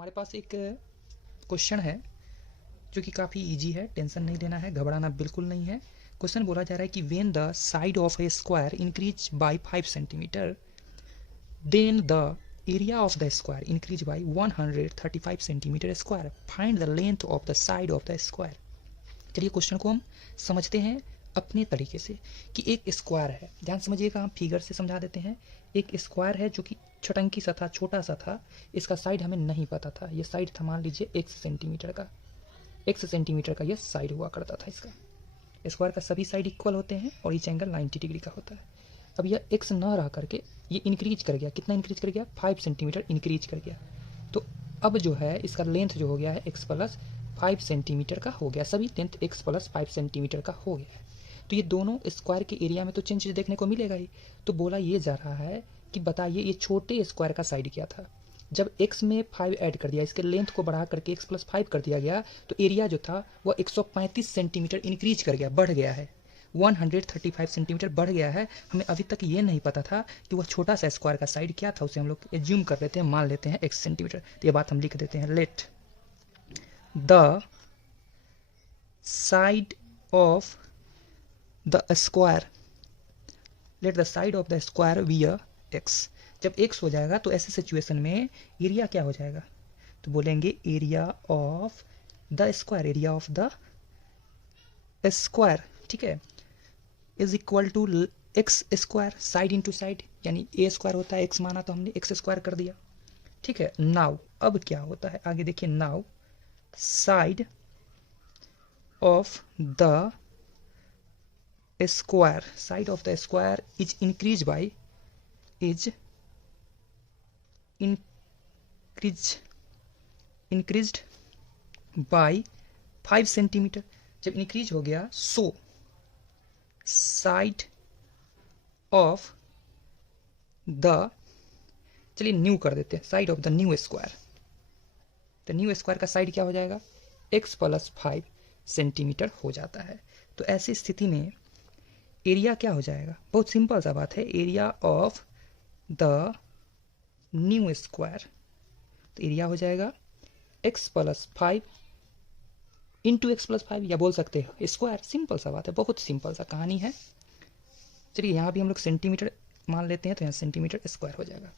हमारे पास एक क्वेश्चन है जो कि काफ़ी इजी है, टेंशन नहीं लेना है, घबराना बिल्कुल नहीं है। क्वेश्चन बोला जा रहा है कि when the side of a square increase by 5 centimetre then the area of the square increase by 135 centimetre square, find the length of the side of the square. चलिए क्वेश्चन को हम समझते हैं अपने तरीके से कि एक स्क्वायर है, ध्यान समझिएगा, हम फिगर से समझा देते हैं। एक स्क्वायर है जो कि छोटंकी सा था, छोटा सा था, इसका साइड हमें नहीं पता था। ये साइड था मान लीजिए x सेंटीमीटर का, x सेंटीमीटर का ये साइड हुआ करता था। इसका स्क्वायर का सभी साइड इक्वल होते हैं और ईच एंगल 90 डिग्री का होता है। अब यह x न रह करके ये इंक्रीज कर गया, कितना इंक्रीज कर गया, 5 सेंटीमीटर इंक्रीज कर गया। तो अब जो है इसका लेंथ जो हो गया है x प्लस 5 सेंटीमीटर का हो गया, सभी लेंथ x प्लस 5 सेंटीमीटर का हो गया है। तो ये दोनों स्क्वायर के एरिया में तो चेंज देखने को मिलेगा ही। तो बोला ये जा रहा है कि बताइए ये छोटे स्क्वायर का साइड क्या था। जब x में 5 ऐड कर दिया, इसके लेंथ को बढ़ा करके x प्लस 5 कर दिया गया, तो एरिया जो था वह 135 सेंटीमीटर इंक्रीज कर गया, बढ़ गया है, 135 सेंटीमीटर बढ़ गया है। हमें अभी तक ये नहीं पता था कि वह छोटा सा स्क्वायर का साइड क्या था, उसे हम लोग एज्यूम कर लेते हैं, मान लेते हैं x सेंटीमीटर। तो ये बात हम लिख देते हैं, let the side of the square, let the side of the square be a x। जब x हो जाएगा तो ऐसे सिचुएशन में एरिया क्या हो जाएगा, तो बोलेंगे area of the square, area of the square, ठीक है, is equal to x square, side into side, यानी ए स्क्वायर होता है, x माना तो हमने एक्स स्क्वायर कर दिया, ठीक है। नाउ अब क्या होता है आगे देखिए, now side of the square, side of the square is increase by, is increased by 5 centimetre. जब इंक्रीज हो गया सो साइड ऑफ द, चलिए न्यू कर देते हैं, side of the new square, तो न्यू स्क्वायर का साइड क्या हो जाएगा, x प्लस 5 सेंटीमीटर हो जाता है। तो ऐसी स्थिति में एरिया क्या हो जाएगा, बहुत सिंपल सा बात है, area of the new square, तो एरिया हो जाएगा x plus 5 into x plus 5, या बोल सकते हो स्क्वायर। सिंपल सा बात है, बहुत सिंपल सा कहानी है। चलिए यहाँ भी हम लोग सेंटीमीटर मान लेते हैं, तो यहाँ सेंटीमीटर स्क्वायर हो जाएगा।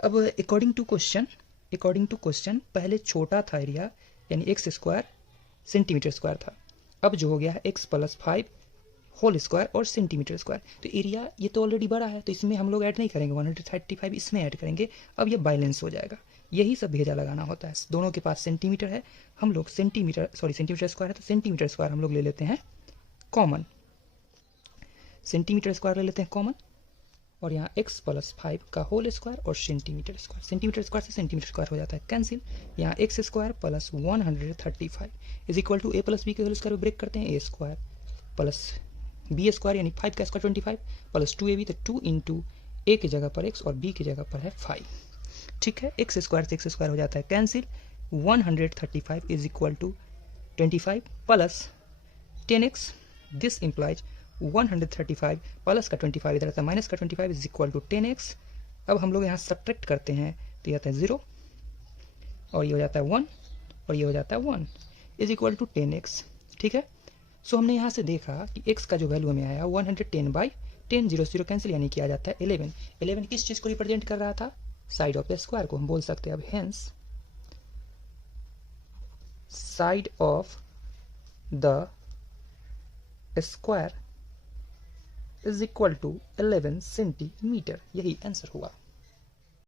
अब अकॉर्डिंग टू क्वेश्चन पहले छोटा था एरिया, यानी एक्स स्क्वायर सेंटीमीटर स्क्वायर था, अब जो हो गया है एक्स प्लस 5 होल स्क्वायर और सेंटीमीटर स्क्वायर। तो एरिया ये तो ऑलरेडी बड़ा है, तो इसमें हम लोग ऐड नहीं करेंगे, 135 इसमें ऐड करेंगे। अब ये बैलेंस हो जाएगा, यही सब भेजा लगाना होता है। दोनों के पास सेंटीमीटर है, हम लोग सेंटीमीटर स्क्वायर है, तो सेंटीमीटर स्क्वायर हम लोग ले लेते हैं कॉमन, सेंटीमीटर स्क्वायर ले लेते हैं कॉमन, और यहाँ x प्लस 5 का होल स्क्वायर और सेंटीमीटर स्क्वायर, सेंटीमीटर स्क्वायर से सेंटीमीटर स्क्वायर हो जाता है कैंसिल। यहाँ x square plus 135 is equal to a plus b के होल स्क्वायर ब्रेक करते हैं, a square plus b square यानी 5 का स्क्वायर 25 प्लस 2ab, तो 2 इंटू ए की जगह पर x और b की जगह पर है 5, ठीक है। एक्स स्क्वायर से एक्स स्क्वायर हो जाता है cancel, 135 is equal to 25 plus 10x, this implies 135 plus का 25 इधर आता है माइनस का 25 इज इक्वल टू 10x। अब हम लोग यहाँ सब्ट्रैक्ट करते हैं तो ये आता है 0 और ये हो जाता है 1 और ये हो जाता है 1 इज इक्वल टू 10x, ठीक है। सो हमने यहाँ से देखा कि x का जो वैल्यू हमें आया 110/10, 0 0 कैंसिल, यानी कि आ जाता है 11। 11 किस चीज़ को रिप्रेजेंट कर रहा था, साइड ऑफ द स्क्वायर को हम बोल सकते हैं। अब hence side of the square is equal to 11 centimetre, यही आंसर हुआ।